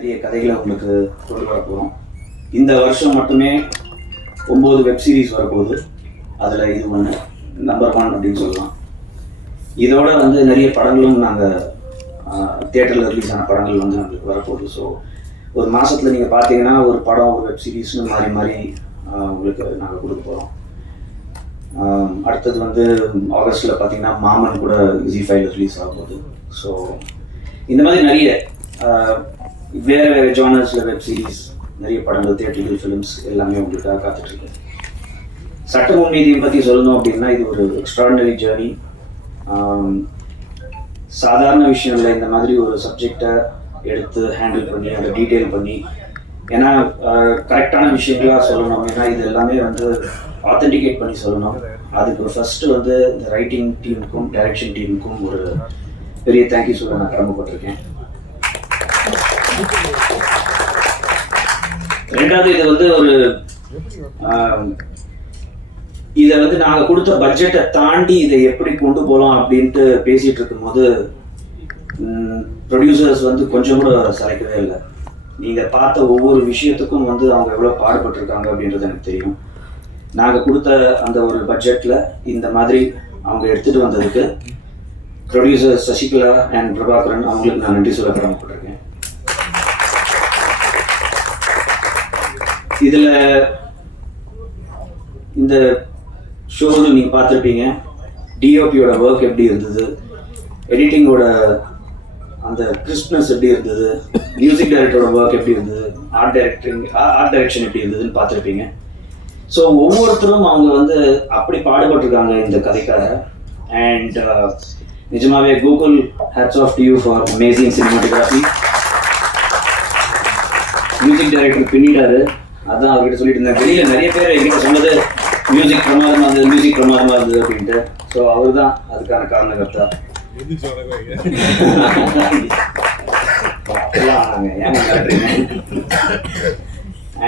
நிறைய கதைகளை உங்களுக்கு கொண்டு வரப்போகிறோம். இந்த வருஷம் மட்டுமே 9 வெப் சீரிஸ் வரப்போகுது. அதில் இது ஒன்று நம்பர் 1 அப்படின்னு சொல்லலாம். இதோட நிறைய படங்களும் நாங்கள் தியேட்டரில் ரிலீஸ் ஆன படங்கள் நம்மளுக்கு வரப்போகுது. ஸோ ஒரு மாதத்தில் நீங்கள் பார்த்தீங்கன்னா ஒரு படம் ஒரு வெப் சீரிஸ்னு மாறி மாறி உங்களுக்கு நாங்கள் கொடுக்க போகிறோம். அடுத்தது ஆகஸ்ட்டில் பார்த்தீங்கன்னா மாமன் கூட ZEE5 ரிலீஸ் ஆக போகுது. ஸோ இந்த மாதிரி நிறைய வேறு வேறு ஜானர்ஸில் வெப் சீரிஸ், நிறைய படங்கள், தியேட்டர்கள், ஃபிலிம்ஸ் எல்லாமே உங்களுக்காக காத்துட்ருக்கு. சட்டமும் நீதியும் பற்றி சொல்லணும் அப்படின்னா இது ஒரு எக்ஸ்ட்ராடினரி ஜேர்னி. சாதாரண விஷயம் இல்லை. இந்த மாதிரி ஒரு சப்ஜெக்டை எடுத்து ஹேண்டில் பண்ணி அதை டீட்டெயில் பண்ணி, ஏன்னா கரெக்டான விஷயங்களாக சொல்லணும். ஏன்னா இது எல்லாமே ஆத்தென்டிகேட் பண்ணி சொல்லணும். அதுக்கு ஃபஸ்ட்டு இந்த ரைட்டிங் டீமுக்கும் டைரக்ஷன் டீமுக்கும் ஒரு பெரிய தேங்க்யூ சொல்ல நான் கடமைப்பட்டிருக்கேன். ரெண்டாவது இது ஒரு இதை நாங்கள் கொடுத்த பட்ஜெட்டை தாண்டி இதை எப்படி கொண்டு போகலாம் அப்படின்ட்டு பேசிகிட்டு இருக்கும்போது ப்ரொடியூசர்ஸ் கொஞ்சம் கூட சளைக்கவே இல்லை. நீங்கள் பார்த்த ஒவ்வொரு விஷயத்துக்கும் அவங்க எவ்வளோ பாடுபட்டிருக்காங்க அப்படின்றது எனக்கு தெரியும். நாங்கள் கொடுத்த அந்த ஒரு பட்ஜெட்டில் இந்த மாதிரி அவங்க எடுத்துகிட்டு வந்ததுக்கு ப்ரொடியூசர் சசிகலா அண்ட் பிரபாகரன் அவங்களுக்கு நான் நன்றி சொல்ல கடமைப்பட்டிருக்கேன். இதில் இந்த ஷோவில் நீங்கள் பார்த்துருப்பீங்க டிஓபியோட ஒர்க் எப்படி இருந்தது, எடிட்டிங்கோட அந்த கிறிஸ்ப்னஸ் எப்படி இருந்தது, மியூசிக் டைரக்டரோட ஒர்க் எப்படி இருந்தது, ஆர்ட் டைரக்ஷன் எப்படி இருந்ததுன்னு பார்த்துருப்பீங்க. ஸோ ஒவ்வொருத்தரும் அவங்க அப்படி பாடுபட்டிருக்காங்க இந்த கதைக்காக. அண்ட் நிஜமாவே கூகுள் hats off to you for amazing cinematography. Music director பின்னிட்டாரு. அதான் அவர்கிட்ட சொல்லிட்டு இருந்தேன். வெளியில் நிறைய பேர் என்கிட்ட சொன்னது மியூசிக் பிரமாதமாக இருந்தது அப்படின்ட்டு. ஸோ அவர் தான் அதுக்கான காரணகர்த்தா.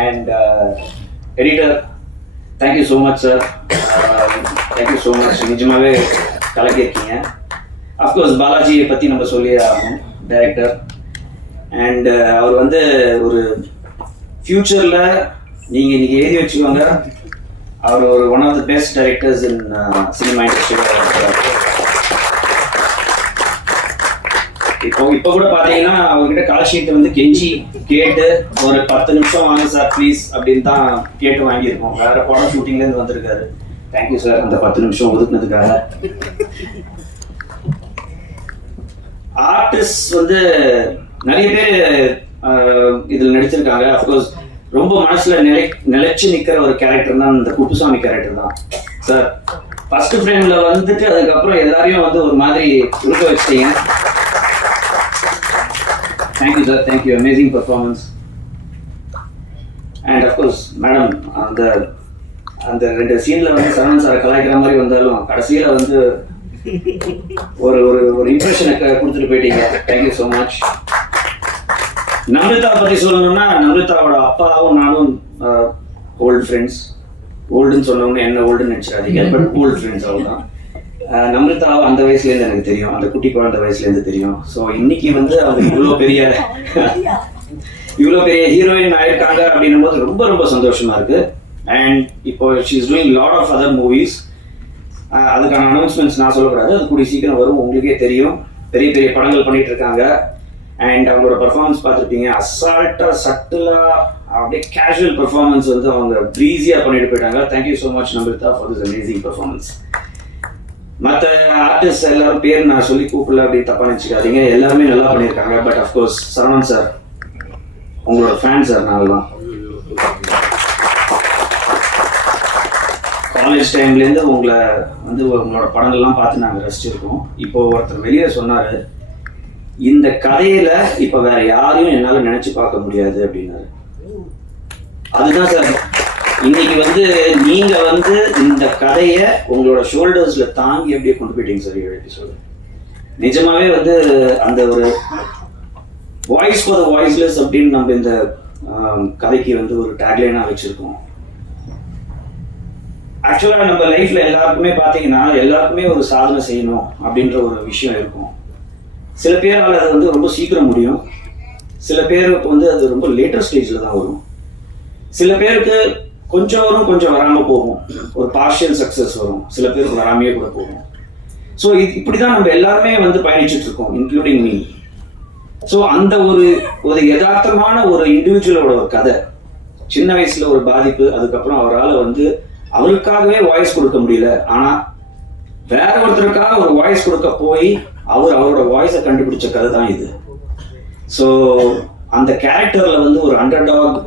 And editor, thank you so much sir. Thank you so much. நிஜமாவே கலக்கியிருக்கீங்க. அஃப்கோர்ஸ் பாலாஜியை பற்றி நம்ம சொல்லியே ஆகணும், டைரக்டர். அண்ட் அவர் ஒரு ஃப்யூச்சரில் நீங்கள் இன்றைக்கி எழுதி வச்சுக்கோங்க, அவர் ஒரு one of the best directors in cinema இண்டஸ்ட்ரியில். இப்போ கூட பார்த்தீங்கன்னா அவர்கிட்ட கால் ஷீட்டை கெஞ்சி கேட்டு ஒரு 10 நிமிஷம் வாங்க சார் ப்ளீஸ் அப்படின்னு தான் கேட்டு வாங்கியிருக்கோம். வேறு படம் ஷூட்டிங்லேருந்து வந்திருக்காரு. தேங்க்யூ சார் அந்த 10 நிமிஷம் ஒதுக்குனதுக்காக. ஆர்டிஸ்ட் நிறைய பேர் இதில் நடிச்சிருக்காங்க. அஃப்கோர்ஸ் ரொம்ப மனசில் நிலைச்சு நிற்கிற ஒரு கேரக்டர் தான் இந்த குப்புசாமி கேரக்டர் தான் சார். ஃபர்ஸ்ட் ஃப்ரேமில் அதுக்கப்புறம் எல்லாரையும் ஒரு மாதிரி உருக்க வச்சிட்டீங்க. Thank you sir, thank you. Amazing performance. And of course madam அந்த 2 சீனில் சரவணன் சாரை கலாய்க்கிற மாதிரி வந்தாலும் கடைசியில் ஒரு ஒரு இம்ப்ரெஷனை கொடுத்துட்டு போயிட்டீங்க. Thank you so much. நம்ரிதா பற்றி சொல்லணும்னா, நம்ரிதாவோட அப்பாவும் நானும் ஓல்டு ஃப்ரெண்ட்ஸ். ஓல்டுன்னு சொன்னவங்க என்ன ஓல்டுன்னு நினச்சிடாதீங்க, பட் ஓல்டு ஃப்ரெண்ட்ஸ் அவ்வளோதான். நம்ரிதாவை அந்த வயசுலேருந்து எனக்கு தெரியும், அந்த குட்டி குழந்தை வயசுலேருந்து தெரியும். ஸோ இன்னைக்கு அவங்க இவ்வளோ பெரிய ஹீரோயின் ஆயிருக்காங்க அப்படின்னும் போது ரொம்ப ரொம்ப சந்தோஷமா இருக்கு. அண்ட் இப்போ she is doing lot of other movies. அதுக்கான அனௌன்ஸ்மெண்ட்ஸ் நான் சொல்லக்கூடாது, அது கூடிய சீக்கிரம் வரும். உங்களுக்கே தெரியும், பெரிய பெரிய படங்கள் பண்ணிட்டு இருக்காங்க. அண்ட் அவங்களோட பர்ஃபார்மன்ஸ் பார்த்துருப்பீங்க, அசால்ட்டாக சட்டிலாக அப்படியே கேஷுவல் பர்ஃபார்மன்ஸ் அவங்க ப்ரீஸியாக பண்ணிட்டு போயிட்டாங்க. Thank you so much Namritha for this amazing performance. மற்ற ஆர்டிஸ்ட் எல்லாரும் பேர் நான் சொல்லி கூப்பிடல, அப்படி தப்பாக நினச்சிக்காதீங்க. எல்லாருமே நல்லா பண்ணியிருக்காங்க. பட் அஃப்கோர்ஸ் சரவணன் சார் உங்களோட ஃபேன் சார். நாங்கள்லாம் காலேஜ் டைம்லேருந்து உங்களை உங்களோட படங்கள்லாம் பார்த்து நாங்கள் ரசிச்சிருக்கோம். இப்போ ஒருத்தர் வெளியே சொன்னார், இந்த கதையில இப்போ வேற யாரையும் என்னால் நினைச்சு பார்க்க முடியாது அப்படின்னாரு. அதுதான் சார் இன்னைக்கு நீங்க இந்த கதையை உங்களோட ஷோல்டர்ஸ்ல தாங்கி அப்படியே கொண்டு போயிட்டீங்க சார். எபிசோடு நிஜமாவே அந்த ஒரு வாய்ஸ் ஃபார் த வாய்ஸ்லெஸ் அப்படின்னு நம்ம இந்த கதைக்கு ஒரு டேக்லைனா வச்சிருக்கோம். ஆக்சுவலாக நம்ம லைஃப்ல எல்லாருக்குமே பார்த்தீங்கன்னா எல்லாருக்குமே ஒரு சாதனை செய்யணும் அப்படின்ற ஒரு விஷயம் இருக்கும். சில பேரால் அது ரொம்ப சீக்கிரம் முடியும், சில பேருக்கு வந்து அது ரொம்ப லேட்டர் ஸ்டேஜில் தான் வரும். சில பேருக்கு கொஞ்சம் வரும், கொஞ்சம் வராமல் போகும். ஒரு பார்ஷியல் சக்ஸஸ் வரும், சில பேருக்கு வராமையே கூட போகும். ஸோ இப்படி தான் நம்ம எல்லாருமே வந்து பயணிச்சுட்டு இருக்கோம், இன்க்ளூடிங் மீ. ஸோ அந்த ஒரு யதார்த்தமான ஒரு இண்டிவிஜுவலோட ஒரு கதை, சின்ன வயசுல ஒரு பாதிப்பு, அதுக்கப்புறம் அவரால் வந்து அவருக்காகவே வாய்ஸ் கொடுக்க முடியல, ஆனால் வேற ஒருத்தருக்காக ஒரு வாய்ஸ் கொடுக்க போய் அவரோட வாய்ஸை கண்டுபிடிச்ச கதை தான் இது. ஸோ அந்த கேரக்டர்ல வந்து ஒரு அண்டர்டாக்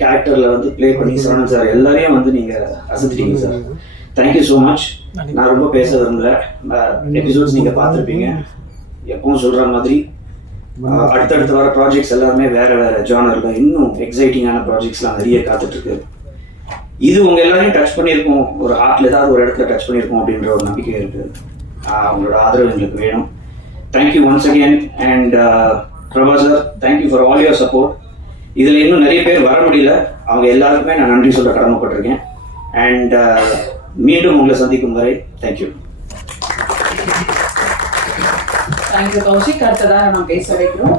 கேரக்டர்ல வந்து பிளே பண்ணி சரவணன் சார் எல்லாரையும் வந்து நீங்க அசத்திட்டீங்க சார். Thank you so much. நான் ரொம்ப பேச விரும்பல. எபிசோட்ஸ் நீங்க பார்த்துருப்பீங்க. எப்பவும் சொல்ற மாதிரி அடுத்தடுத்து வர ப்ராஜெக்ட்ஸ் எல்லாருமே வேற வேற ஜானர்ல இன்னும் எக்ஸைட்டிங்கான ப்ராஜெக்ட்ஸ்லாம் நிறைய காத்துட்டு இருக்கு. இது உங்க எல்லாரையும் டச் பண்ணியிருக்கோம், ஒரு ஹார்ட்ல ஏதாவது ஒரு இடத்துல டச் பண்ணியிருக்கோம் அப்படின்ற ஒரு நம்பிக்கை இருக்கு. உங்களோட ஆதரவு எங்களுக்கு வேணும். Thank you once again. And Prabha sir, thank you for all your support. இதில் இன்னும் நிறைய பேர் வர முடியல, அவங்க எல்லாருக்குமே நான் நன்றி சொல்ல கடமைப்பட்டிருக்கேன். அண்ட் மீண்டும் உங்களை சந்திக்கும் வரை தேங்க்யூ. தேங்க்யூ கௌஷிக். அடுத்ததாக நாம் பேச வைக்கிறோம்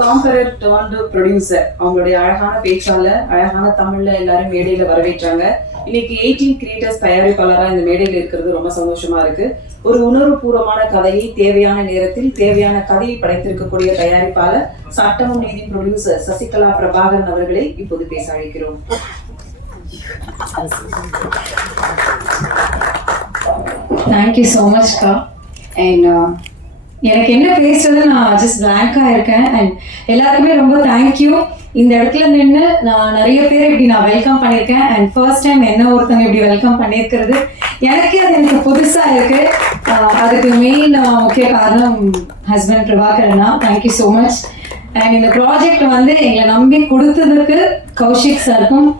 காம்பரர் டர்ன்டு ப்ரொடியூசர். அவங்களுடைய அழகான பேச்சால அழகான தமிழ்ல எல்லாரும் மேடையில வரவேற்றாங்க. இன்னைக்கு 18 கிரியேட்டர்ஸ் தயாரிப்பாளராக இந்த மேடையில் இருக்கிறது ரொம்ப சந்தோஷமா இருக்கு. ஒரு உணர்வுபூர்வமான கதையை தேவையான நேரத்தில் தேவையான கதையை படைத்திருக்கக்கூடிய தயாரிப்பாளர் சட்டமும் நீதி ப்ரொடியூசர் சசிகலா பிரபாகரன் அவர்களை இப்போது பேச அழைக்கிறோம். தேங்க்யூ ஸோ மச் கா. அண்ட் எனக்கு என்ன பேசுறது, நான் ஜஸ்ட் பிளாங்காக இருக்கேன். அண்ட் எல்லாருக்குமே ரொம்ப தேங்க்யூ. இந்த இடத்துல நின்று நான் நிறைய பேர் இப்படி நான் வெல்கம் பண்ணியிருக்கேன். அண்ட் ஃபர்ஸ்ட் டைம் என்ன ஒருத்தங்க இப்படி வெல்கம் பண்ணியிருக்கிறது எனக்கே அது எனக்கு புதுசாக இருக்கு. அதுக்கு மெயின் முக்கிய காரணம் ஹஸ்பண்ட் பிரபாகரன் தான். Thank you so much. அண்ட் இந்த ப்ராஜெக்ட் வந்து எங்களை நம்பி கொடுத்ததுக்கு கௌஷிக் சாருக்கும்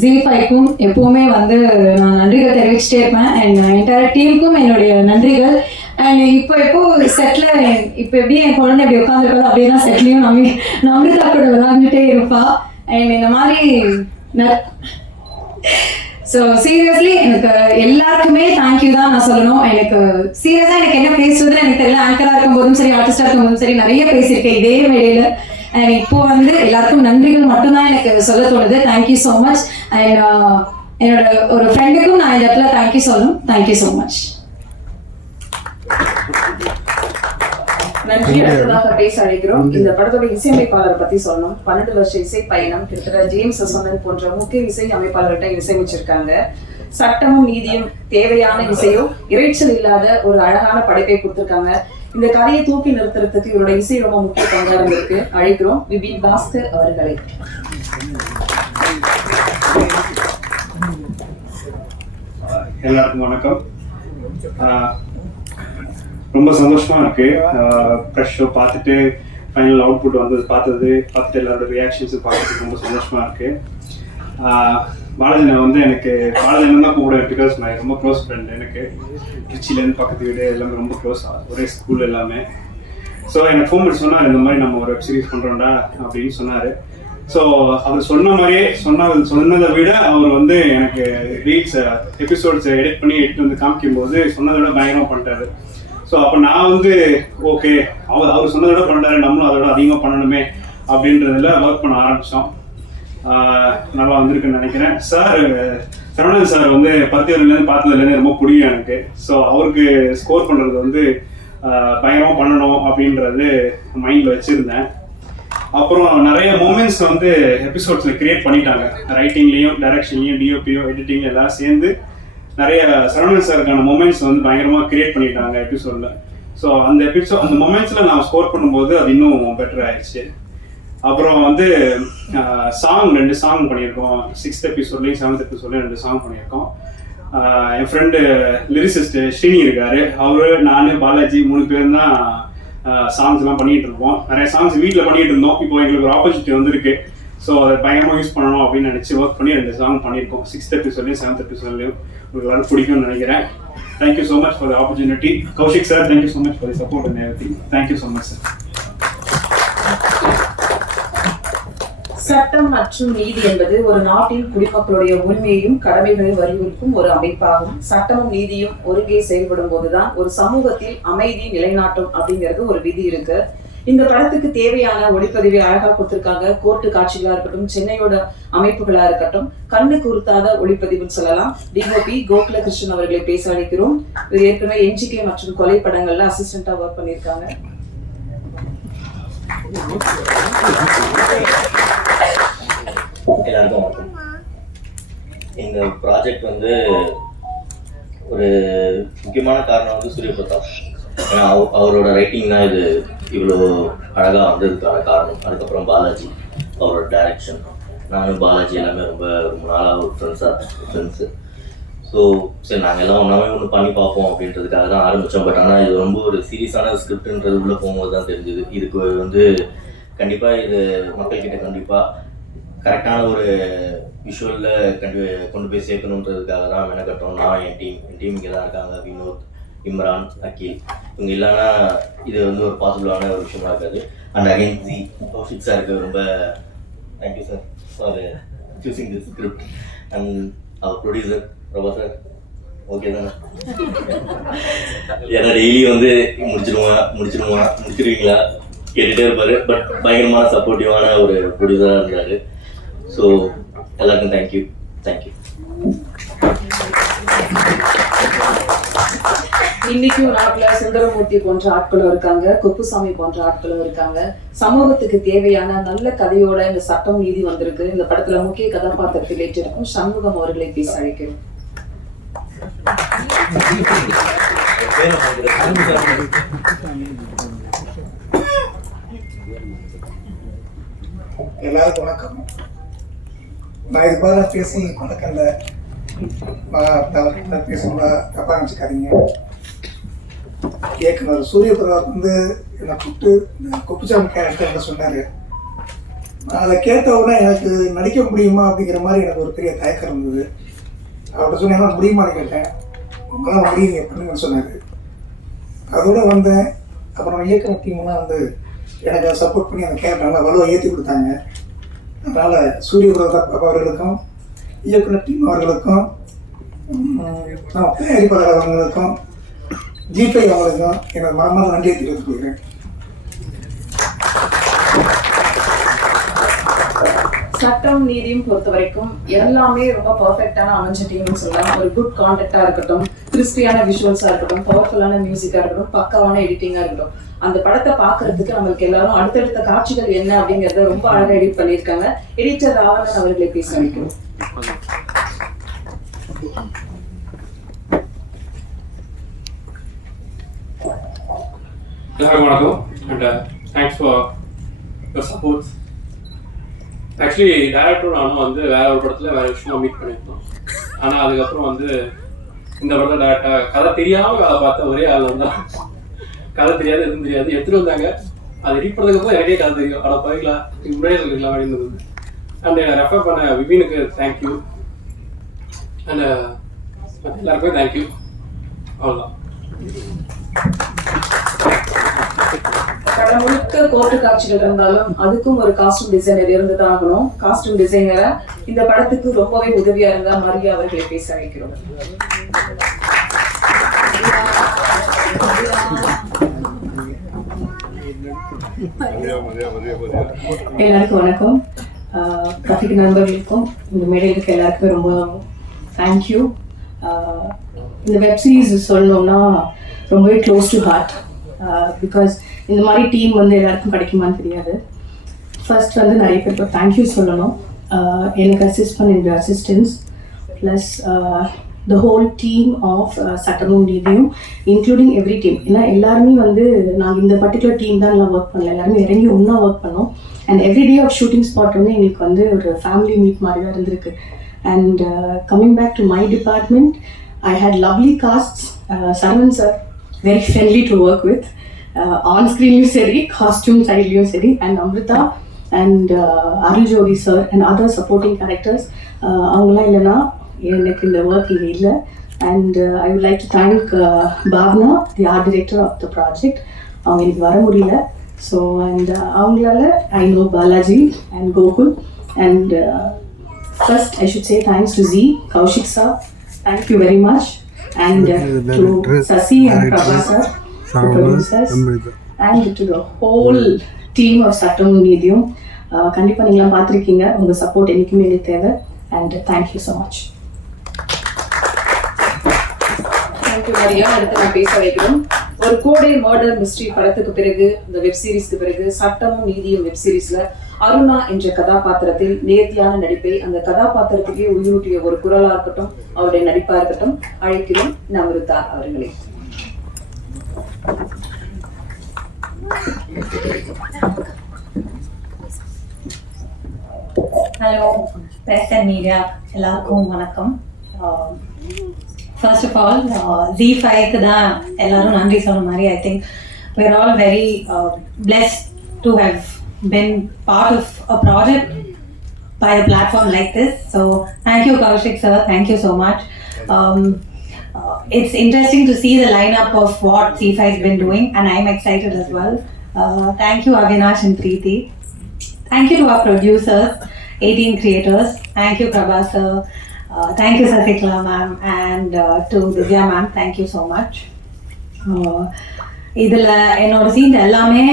ஜீஃபைக்கும் எப்பவுமே வந்து நான் நன்றிகள் தெரிவிச்சுட்டே இருப்பேன். அண்ட் என்டையர் டீமுக்கும் என்னுடைய நன்றிகள். அண்ட் இப்போ செட்டில் இப்போ எப்படி என் குழந்தை எப்படி உட்காந்துருக்காதோ அப்படியே தான் செட்லையும் நம்பிதா கூட விளாண்டுட்டே இருப்பா. அண்ட் இந்த மாதிரி ஸோ சீரியஸ்லி எனக்கு எல்லாருக்குமே தேங்க்யூ தான் நான் சொல்லணும். எனக்கு சீரியஸாக எனக்கு என்ன பேசுவது எனக்கு தெரியல. ஆங்கராக இருக்கும் போதும் சரி, ஆர்டிஸ்டாக இருக்கும் போதும் சரி, நிறைய பேசியிருக்கேன் இதே வேலையில். அண்ட் இப்போ வந்து எல்லாருக்கும் நன்றிகள் மட்டும்தான் எனக்கு சொல்ல தோணுது. Thank you so much. அண்ட் என்னோட ஒரு ஃப்ரெண்டுக்கும் நான் இந்த இடத்துல தேங்க்யூ சொல்லணும். Thank you so much. நன்றி. அடுத்ததாக பேச அழைக்கிறோம் இந்த படத்தோட இசையமைப்பாளரை பத்தி சொல்லணும். 12 வருஷ இசை பயணம், கிட்டத்தட்ட ஜேம்ஸ் சொன்னது போன்ற முக்கிய இசை அமைப்பாளர்கிட்ட இசையமைச்சிருக்காங்க. சட்டமும் நீதியும் தேவையான இசையோ இறைச்சல் இல்லாத ஒரு அழகான படைப்பை கொடுத்திருக்காங்க. இந்த கதையை தூக்கி நிறுத்துறதுக்கு இவரோட இசை ரொம்ப முக்கிய பங்கா இருந்திருக்கு. அழைக்கிறோம் விபின் பாஸ்கர் அவர்களை. எல்லாருக்கும் வணக்கம். ரொம்ப சந்தோஷமா இருக்கு. ஃப்ரெஷ் ஷோ பார்த்துட்டு ஃபைனல் அவுட்புட் வந்து பார்த்துட்டு எல்லாரோட ரியாக்ஷன்ஸ் பார்த்துட்டு ரொம்ப சந்தோஷமா இருக்கு. பாலாஜினை வந்து எனக்கு பாலாஜினை தான் கூப்பிடுவேன். பிகாஸ் மை ரொம்ப க்ளோஸ் ஃப்ரெண்ட். எனக்கு திருச்சியிலேருந்து பக்கத்து வீடு எல்லாமே ரொம்ப க்ளோஸ், ஒரே ஸ்கூல் எல்லாமே. ஸோ எனக்கு ஃபோன் பண்ணி சொன்னார், இந்த மாதிரி நம்ம ஒரு வெப் சீரிஸ் பண்ணுறோம்டா அப்படின்னு சொன்னார். ஸோ அவர் சொன்ன மாதிரியே சொன்னதை விட அவர் வந்து எனக்கு ரீல்ஸ் எபிசோட்ஸ் எடிட் பண்ணி எடுத்து வந்து காமிக்கும்போது சொன்னதை விட பயங்கரமாக பண்ணிட்டாரு. ஸோ அப்போ நான் வந்து ஓகே, அவர் சொன்னதை விட பண்ணிட்டாரு, நம்மளும் அதோட அதிகமாக பண்ணணுமே அப்படின்றதுல ஒர்க் பண்ண ஆரம்பித்தோம். நல்லா வந்திருக்குன்னு நினைக்கிறேன். சரவணன் சார் வந்து பத்திரிலேருந்து பார்த்ததுலேருந்து ரொம்ப பிடிக்கும் எனக்கு. ஸோ அவருக்கு ஸ்கோர் பண்ணுறது வந்து பயங்கரமாக பண்ணணும் அப்படின்றது மைண்டில் வச்சுருந்தேன். அப்புறம் நிறைய மூமெண்ட்ஸ் வந்து எபிசோட்ஸில் கிரியேட் பண்ணிட்டாங்க. ரைட்டிங்லேயும் டைரக்ஷன்லேயும் டிஓபியோ எடிட்டிங் எல்லாம் சேர்ந்து நிறைய சரவணன் சாருக்கான மூமெண்ட்ஸ் வந்து பயங்கரமாக கிரியேட் பண்ணிட்டாங்க எபிசோடில். ஸோ அந்த மூமெண்ட்ஸில் நான் ஸ்கோர் பண்ணும்போது அது இன்னும் பெட்டர் ஆயிடுச்சு. அப்புறம் வந்து சாங் 2 சாங் பண்ணியிருக்கோம். 6th எபிசோட்லேயும் 7th எபிசோட்லேயும் 2 சாங் பண்ணியிருக்கோம். என் ஃப்ரெண்டு லிரிசிஸ்ட் ஸ்ரீனி இருக்காரு, அவரு, நான், பாலாஜி 3 பேர் தான் சாங்ஸ்லாம் பண்ணிகிட்டு இருப்போம். நிறைய சாங்ஸ் வீட்டில் பண்ணிகிட்டு இருந்தோம். இப்போ எங்களுக்கு ஒரு ஆப்பர்ச்சுனிட்டி வந்திருக்கு. ஸோ அதை பயங்கரமாக யூஸ் பண்ணணும் அப்படின்னு நினச்சி ஒர்க் பண்ணி 2 சாங் பண்ணியிருக்கோம். 6th எபிசோட்லேயும் 7th எபிசோட்லேயும் உங்களுக்கு எல்லாரும் பிடிக்கும்னு நினைக்கிறேன். Thank you so much for the opportunity. Kaushik sir, thank you so much for the support and everything. Thank you so much sir. சட்டம் மற்றும் நீதி என்பது ஒரு நாட்டின் குடிமக்களுடைய உரிமையையும் கடமைகளையும் வலியுறுத்தும் ஒரு அமைப்பாகும். சட்டமும் நீதியும் ஒருங்கே செயல்படும் போதுதான் ஒரு சமூகத்தில் அமைதி நிலைநாட்டும் அப்படிங்கிறது ஒரு விதி இருக்கு. இந்த படத்துக்கு தேவையான ஒளிப்பதிவை அழகா கொடுத்திருக்காங்க. கோர்ட்டு காட்சிகளா இருக்கட்டும், சென்னையோட அமைப்புகளா இருக்கட்டும், கண்ணுக்கு உறுத்தாத ஒளிப்பதிவுன்னு சொல்லலாம். டிஓபி கோகுல கிருஷ்ணன் அவர்களை பேச அழைக்கிறோம். இவர் ஏற்கனவே என்ஜிகே மற்றும் கொலை படங்கள்ல அசிஸ்டண்டா ஒர்க் பண்ணியிருக்காங்க. எல்லாருக்கும் வணக்கம். இந்த ப்ராஜெக்ட் வந்து ஒரு முக்கியமான காரணம் வந்து சூரிய பிரதாப். ஏன்னா அவரோட ரைட்டிங் தான் இது இவ்வளோ அழகாக வந்ததுக்கான காரணம். அதுக்கப்புறம் பாலாஜி அவரோட டைரக்ஷன். நானும் பாலாஜி எல்லாமே ரொம்ப நாளாக ஒரு ஃப்ரெண்ட்ஸு. ஸோ சரி நாங்கள் எல்லாம் ஒன்றாவே ஒன்று பண்ணி பார்ப்போம் அப்படின்றதுக்காக தான் ஆரம்பித்தோம். பட் ஆனால் இது ரொம்ப ஒரு சீரியஸான ஸ்கிரிப்டுன்றது உள்ளே போகும்போது தான் தெரிஞ்சுது. இதுக்கு வந்து கண்டிப்பாக இது மக்கள்கிட்ட கண்டிப்பாக கரெக்டான ஒரு விஷுவலில் கொண்டு போய் சேர்க்கணுன்றதுக்காக தான் மெனக்கட்டோம். நான் என் டீம் இங்கே தான் இருக்காங்க. வினோத், இம்ரான், அகில், இவங்க இல்லைன்னா இது வந்து ஒரு பாசிபிளான ஒரு விஷயமா இருக்காது. அண்ட் அகைன் ஜி கௌஷிக் சாருக்கு ரொம்ப thank you sir for choosing this script. And அவர் ப்ரொடியூசர் பிரபா சார் ஓகே தானே? ஏன்னா டெய்லி வந்து முடிச்சிருவீங்களா கேட்டுகிட்டே இருப்பார். பட் பயங்கரமான சப்போர்ட்டிவான ஒரு ப்ரொடியூசராக இருந்தார். ஸோ எல்லாருக்கும் தேங்க்யூ. இன்னைக்கும் நாட்டுல சுந்தரமூர்த்தி போன்ற ஆட்களும் இருக்காங்க, குப்புசாமி போன்ற ஆட்களும் இருக்காங்க. சமூகத்துக்கு தேவையான நல்ல கதையோட இந்த சட்டம் நீதி வந்திருக்கு. இந்த படத்துல முக்கிய கதாபாத்திரத்தில் ஏற்றிருக்கும் சண்முகம் அவர்களை பேச அழைக்கிறோம். எல்லாருக்கும் வணக்கம். நான் இது போல பேசி பழக்கல பேசுங்களா தப்பா நினச்சிக்காதீங்க. இயக்குனர் சூரிய பிரதாப் வந்து என்னை கூப்பிட்டு குப்புசாமி கேரக்டர் சொன்னார். அதை கேட்ட உடனே எனக்கு நடிக்க முடியுமா அப்படிங்கிற மாதிரி எனக்கு ஒரு பெரிய தயக்கம் இருந்தது. அவர்கிட்ட சொன்னேன் முடியுமான்னு கேட்டேன். உங்களால் முடியுங்க பண்ணுங்கன்னு சொன்னார். அதோட வந்தேன். அப்புறம் இயக்குனர் டீம்லாம் வந்து எனக்கு சப்போர்ட் பண்ணி அந்த கேரக்டர் நல்லா வலுவாக ஏற்றி கொடுத்தாங்க. அதனால் சூரிய பிரதாப் அவர்களுக்கும் இயக்குனர் டீம் அவர்களுக்கும் தயாரிப்பாளர் அவர்களுக்கும் ஜிபே அவர்களுக்கும் எனது மனமார்ந்த நன்றியை தெரிவித்துக் கொள்கிறேன். சட்டம் நீதியும் பொறுத்த வரைக்கும் எல்லாமே ரொம்ப பர்ஃபெக்டான அமைஞ்ச டீம்னு சொல்லலாம். ஒரு குட் கான்டெக்டா இருக்கட்டும், கிறிஸ்பியான விஷுவல்ஸா இருக்கட்டும், பவர்ஃபுல்லான மியூசிக்கா இருக்கட்டும், பக்காவான எடிட்டிங்கா இருக்கட்டும், அந்த படத்தை பாக்குறதுக்கு நம்மளுக்கு எல்லாரும் அடுத்தடுத்த காட்சிகள் என்ன அப்படிங்கறத ரொம்ப அழகா எடிட் பண்ணியிருக்காங்க. எடிட்டர் ராவணன் அவர்களை பேச வைக்கிறோம். எல்லாருக்கும் வணக்கம் and thanks for your supports. Actually டேரக்டரும் நானும் வந்து வேற ஒரு படத்தில் வேற விஷயமா மீட் பண்ணியிருந்தோம். ஆனால் அதுக்கப்புறம் வந்து இந்த படத்தில் டேரக்டாக கதை தெரியாமல் வேலை பார்த்த ஒரே ஆள் தான். கதை தெரியாது, எதுவும் தெரியாது, எடுத்துகிட்டு வந்தாங்க. அது எடிட் பண்ணதுக்கப்புறம் எனக்கே கதை தெரியும். அதை போய்க்கலாம் முன்னாடியே சொல்லிக்கலாம் அப்படின்னு இருந்தது. அண்ட் ரெஃபர் பண்ண விபினுக்கு தேங்க்யூ. அண்ட் எல்லாருக்குமே தேங்க்யூ. அவ்வளோதான். படம் முழுக்க கோர்ட்டு காட்சிகள் இருந்தாலும் அதுக்கும் ஒரு காஸ்டியூம் டிசைனர் இருந்துதான் ஆகணும். காஸ்டியூம் டிசைனரா இந்த படத்துக்கு ரொம்பவே உதவியா இருந்தா மரியா அவர்களை பேச வைக்கிறோம். எல்லாருக்கும் வணக்கம். பத்திரிகை நண்பர்களுக்கும் இந்த மேடைகளுக்கு எல்லாருக்குமே ரொம்ப தேங்க்யூ. இந்த வெப் சீரிஸ் சொல்லணும்னா ரொம்பவே க்ளோஸ் டு ஹார்ட். பிகாஸ் இந்த மாதிரி டீம் வந்து எல்லாருக்கும் கிடைக்குமான்னு தெரியாது. ஃபர்ஸ்ட் வந்து நிறைய பேருக்கு தேங்க்யூ சொல்லணும். எனக்கு அசிஸ்ட் பண்ண assistance plus the whole team of Sattamum Neethiyum including every team. ஏன்னா எல்லாருமே வந்து நாங்கள் இந்த பர்டிகுலர் டீம் தான் எல்லாம் ஒர்க் பண்ணல, எல்லாருமே இறங்கி ஒன்றா ஒர்க் பண்ணோம். And every day of shooting spot வந்து எங்களுக்கு வந்து ஒரு ஃபேமிலி மீட் மாதிரி தான் இருந்திருக்கு. And coming back to my department, I had lovely casts. Saravanan sir very friendly to work with, on ஸ்க்ரீன்லையும் சரி காஸ்டியூம் சைட்லையும் சரி. And Amrita and Arul Jothi sir and other supporting characters, அவங்களாம் இல்லைன்னா எனக்கு இந்த ஒர்க் இங்கே இல்லை. And I would like to thank Bhavana, the art director of the project. அவங்க எனக்கு வர முடியல. ஸோ அண்ட் அவங்களால I know Balaji and Gokul. And first I should say thanks to G Kaushik sir, thank you very much. And to Sasi and Prabha sir, the producers, and to the whole team of Sattamum Neethiyum. கண்டிப்பாக நீங்களாம் பார்த்துருக்கீங்க. உங்கள் support என்றைக்குமே எனக்கு தேவை. And thank you so much. Thank you Maria. அடுத்து நான் பேச வைக்கிறோம். ஒரு கோடை மர்டர் மிஸ்ட்ரி படத்துக்கு பிறகு, இந்த வெப் சீரிஸ்க்கு பிறகு, சட்டமும் நீதியும் வெப் சீரிஸ்ல அருணா என்ற கதாபாத்திரத்தில் நேர்த்தியான நடிப்பை, அந்த கதாபாத்திரத்துக்கே உயிரூட்டிய ஒரு குரலா இருக்கட்டும், அவருடைய நடிப்பா இருக்கட்டும், அழைக்கிறோம் நம்ருதா அவர்களே. ஹலோ பிரஸ் அண்ட் மீடியா எல்லாருக்கும் வணக்கம். ஃபர்ஸ்ட் ஆஃப் ஆல் Z5க்கு தான் எல்லாரும் நன்றி சொன்ன மாதிரி I think we're all very blessed to have been part of a project by a platform like this. So thank you Kaushik sir, thank you so much. It's interesting to see the lineup of what Z5 has been doing and I'm excited as well. Thank you Avinash and Preeti. Thank you to our producers, 18 creators. Thank you Prabha sir. Thank you Sasikla ma'am and to Divya ma'am. Thank you so much. இதில் என்னோட scene எல்லாமே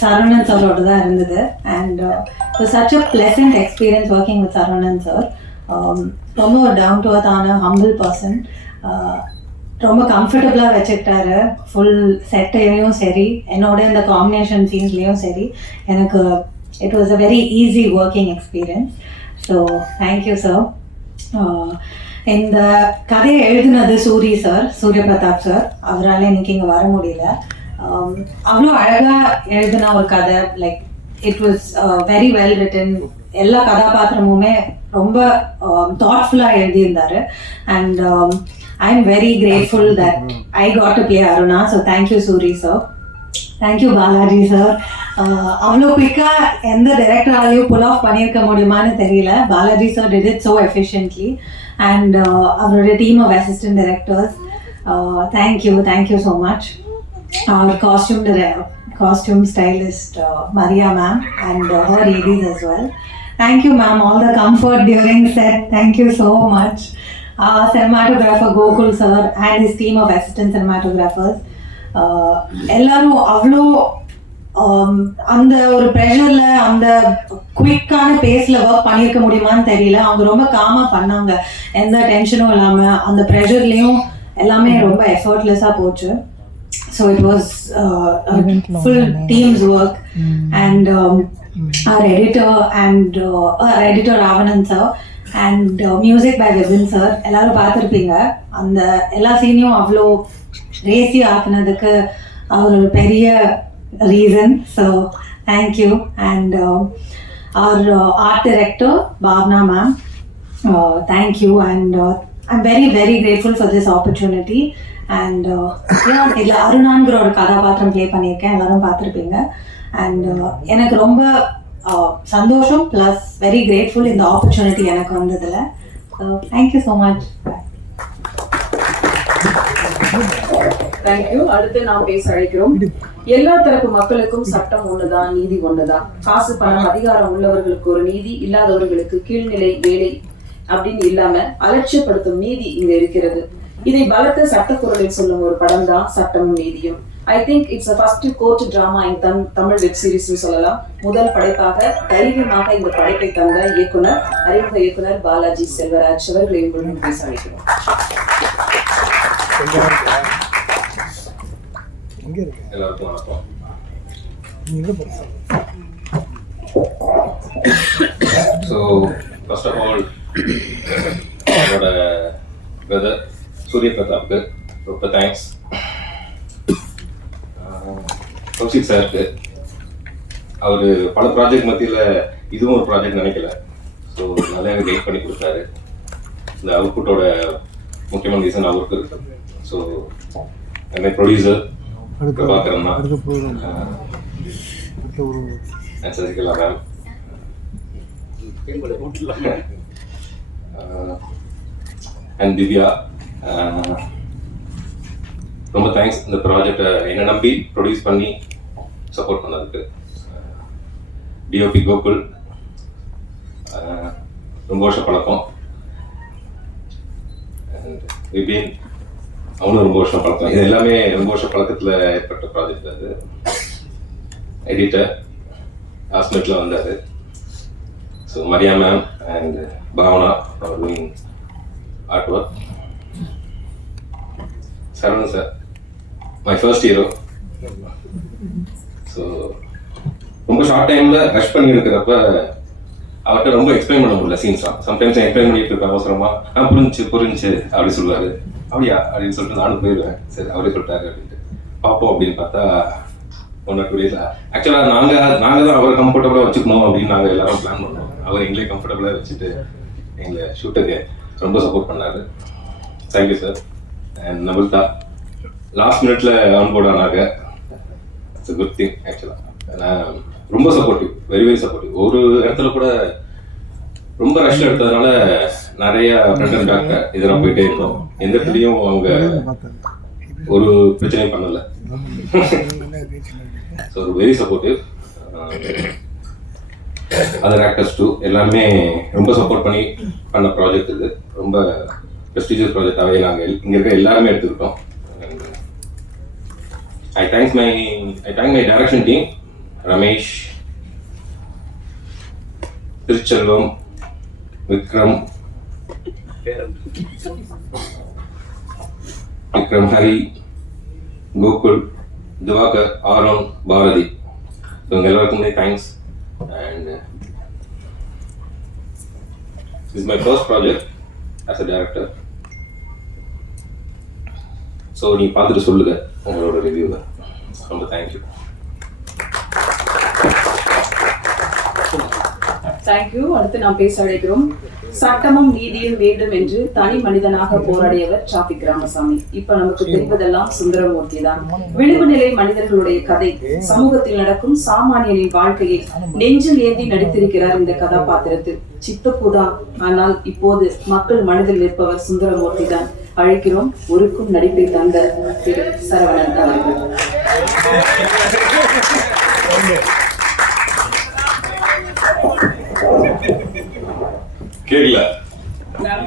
சரவணன் சாரோட தான் இருந்தது. And such a pleasant experience working with Saravanan sir. ரொம்ப ஒரு down to அர்த்தான humble person. ரொம்ப கம்ஃபர்டபுளாக வச்சுக்கிட்டாரு ஃபுல் செட்டையும் சரி, என்னோட இந்த காம்பினேஷன் சீன்ஸ்லேயும் சரி. எனக்கு it was a very easy working experience. So thank you sir. இந்த கதையை எழுதினது சூரிய பிரதாப் சார். அவரால் இன்னைக்கு இங்கே வர முடியல. அவ்வளோ அழகாக எழுதின ஒரு கதை. Like it was very well written. எல்லா கதாபாத்திரமுமே ரொம்ப தாட்ஃபுல்லாக எழுதியிருந்தாரு. And I am very grateful that I got to play Aruna. So thank you Soori sir. Thank you Balaji sir. அவ்வளோ குயிக்காக எந்த டைரக்டராலையும் புல் ஆஃப் பண்ணியிருக்க முடியுமான்னு தெரியல. Balaji sir did it so efficiently. And அவரோட team of assistant directors, thank you so much. அவர் costume stylist Maria ma'am and her ladies as well. Thank you ma'am, all the comfort during set. Thank you so much. Cinematographer Gokul sir and his team of assistant cinematographers. எல்லாரும் அவ்வளோ அந்த ஒரு ப்ரெஷரில் அந்த குயிக்கான பேஸில் work பண்ணியிருக்க முடியுமான்னு தெரியல. அவங்க ரொம்ப காமாக பண்ணாங்க, எந்த டென்ஷனும் இல்லாமல். அந்த ப்ரெஷர்லேயும் எல்லாமே ரொம்ப எஃபர்ட்லெஸ்ஸாக போச்சு. So it was full team's work. And our editor Ravanan sir and music by Vipin sir. எல்லாரும் பார்த்துருப்பீங்க. அந்த எல்லா சீனையும் அவ்வளோ ரேசி ஆக்குனதுக்கு அவர் ஒரு பெரிய reason. So thank you. And our art director Bhavna ma'am, thank you. And I'm very very grateful for this opportunity. And இதில் அருணாங்கிற ஒரு கதாபாத்திரம் ப்ளே பண்ணியிருக்கேன், எல்லாரும் பார்த்துருப்பீங்க. அண்ட் எனக்கு ரொம்ப சந்தோஷம் ப்ளஸ் வெரி கிரேட்ஃபுல் இந்த ஆப்பர்ச்சுனிட்டி எனக்கு வந்ததில். So thank you so much. Thank you. அடுத்து நாம் பேச அழைக்கிறோம். எல்லா தரப்பு மக்களுக்கும் சட்டம் ஒண்ணுதான், நீதி ஒண்ணுதான். காசு பணம் அதிகாரம் உள்ளவர்களுக்கு ஒரு நீதி, இல்லாதவர்களுக்கு கீழ்நிலை வேலை அப்படின்னு இல்லாம அலட்சியப்படுத்தும் நீதி இங்க இருக்கிறது. இதை பலத்த சட்டக்குறளில் சொல்லும் ஒரு படம் தான் சட்டமும் நீதியும். I think it's a first court drama in Tamil web series சொல்லலாம். முதல் படைப்பாக தைரியமாக இந்த படைப்பை தந்த இயக்குனர், அறிமுக இயக்குனர் பாலாஜி செல்வராஜ் அவர்களை உங்களுடன் பேச அழைக்கிறோம். எல்லாருக்கும் வணக்கம். ஸோ ஃபர்ஸ்ட் ஆஃப் ஆல் என்னோட பிரதர் சூரிய பிரதாப்க்கு ரொம்ப தேங்க்ஸ். கௌஷிக் சாருக்கு அவர் பல ப்ராஜெக்ட் மத்தியில் இதுவும் ஒரு ப்ராஜெக்ட் நினைக்கல. ஸோ நல்லா எனக்கு கைட் பண்ணி கொடுத்தாரு. இந்த அவுட்புட்டோட முக்கியமான ரீசன் அவருக்கு இருக்கு. ஸோ என்னை ப்ரொடியூசர் பிரபாகரன் தான், சசிகலா மேம், அண்ட் திவ்யா. ரொம்ப தேங்க்ஸ் இந்த ப்ராஜெக்டை என்னை நம்பி ப்ரொடியூஸ் பண்ணி சப்போர்ட் பண்ணதுக்கு. டிஓபி கோகுல், ரொம்ப வருஷம் பழக்கம். அண்ட் விபின், அவனும் ரொம்ப வருஷம் பழக்கம். இது எல்லாமே ரொம்ப வருஷம் பழக்கத்தில் ஏற்பட்ட ப்ராஜெக்ட் அது. எடிட்டர் ஆஸ்மெட்டில் வந்தார். So Maria ma'am and Bhavana அவர் doing art work. Saravanan sir my first hero. So ரொம்ப ஷார்ட் டைமில் ரஷ் பண்ணி இருக்கிறப்ப அவர்கிட்ட ரொம்ப எக்ஸ்பிளைன் பண்ண முடியல சீன்ஸ்லாம். சம்டைம்ஸ் எக்ஸ்பிளைன் பண்ணிட்டு இருப்பேன் அவசரமா. புரிஞ்சு அப்படி சொல்லுவார். அப்படியா அப்படின்னு சொல்லிட்டு நானும் போயிடுவேன். சரி அவரே சொல்லிட்டாரு அப்படின்ட்டு பார்ப்போம் அப்படின்னு பார்த்தா 1 or 2 days ஆக்சுவலாக நாங்கள் தான் அவரை கம்ஃபர்டபுளாக வச்சுக்கணும் அப்படின்னு நாங்கள் எல்லாரும் பிளான் பண்ணோம். அவர் எங்களே கம்ஃபர்டபுளாக வச்சுட்டு எங்களை ஷூட்டுக்கு ரொம்ப சப்போர்ட் பண்ணார். Thank you sir. And Namitha last மினிட்ல ஆன் போர்ட் ஆனாங்க. இட்ஸ் குட் திங் ஆக்சுவலாக. ஏன்னா ரொம்ப சப்போர்ட்டிவ், வெரி வெரி சப்போர்ட்டிவ். ஒரு இடத்துல கூட ரொம்ப ரஷ்ல எடுத்ததுனால நிறைய ஃப்ரண்ட் அண்ட் பேக் இதெல்லாம் போயிட்டே இருக்கும். எந்த இடத்துலையும் அவங்க ஒரு பிரச்சனையும் பண்ணல. So very supportive. Other actors too எல்லாமே ரொம்ப சப்போர்ட் பண்ணி பண்ண ப்ராஜெக்ட் இது. ரொம்ப ப்ரெஸ்டீஜியஸ் ப்ராஜெக்டாகவே நாங்கள் இங்கே இருக்க எல்லாருமே எடுத்துக்கிட்டோம். I thank my direction team, Ramesh, Tirchelvam, Vikram, Hari, Gokul, Divakar, Aaron, Bharati. So எல்லாருக்குமே thanks. And this is my first project as a director. So நீ பார்த்துட்டு சொல்லுங்க உங்களோட ரிவ்யூவை. ரொம்ப தேங்க்யூ. தேங்க்யூ. அடுத்து நாம் பேச அழைக்கிறோம். சட்டமும் நீதியும் வேண்டும் என்று தனி மனிதனாக போராடியவர் டிராபிக் ராமசாமி. இப்ப நமக்கு தெரிவதெல்லாம் சுந்தரமூர்த்தி தான். விளிம்பு நிலை மனிதர்களுடைய கதை, சமூகத்தில் நடக்கும் சாமானியனின் வாழ்க்கையை நெஞ்சில் ஏந்தி நடித்திருக்கிறார் இந்த கதாபாத்திரத்தில். சித்தப்பூதான், ஆனால் இப்போது மக்கள் மனதில் நிற்பவர் சுந்தரமூர்த்தி தான். அழைக்கிறோம் ஒருக்கும் நடிப்பை தந்த திரு சரவணன் அவர்கள்.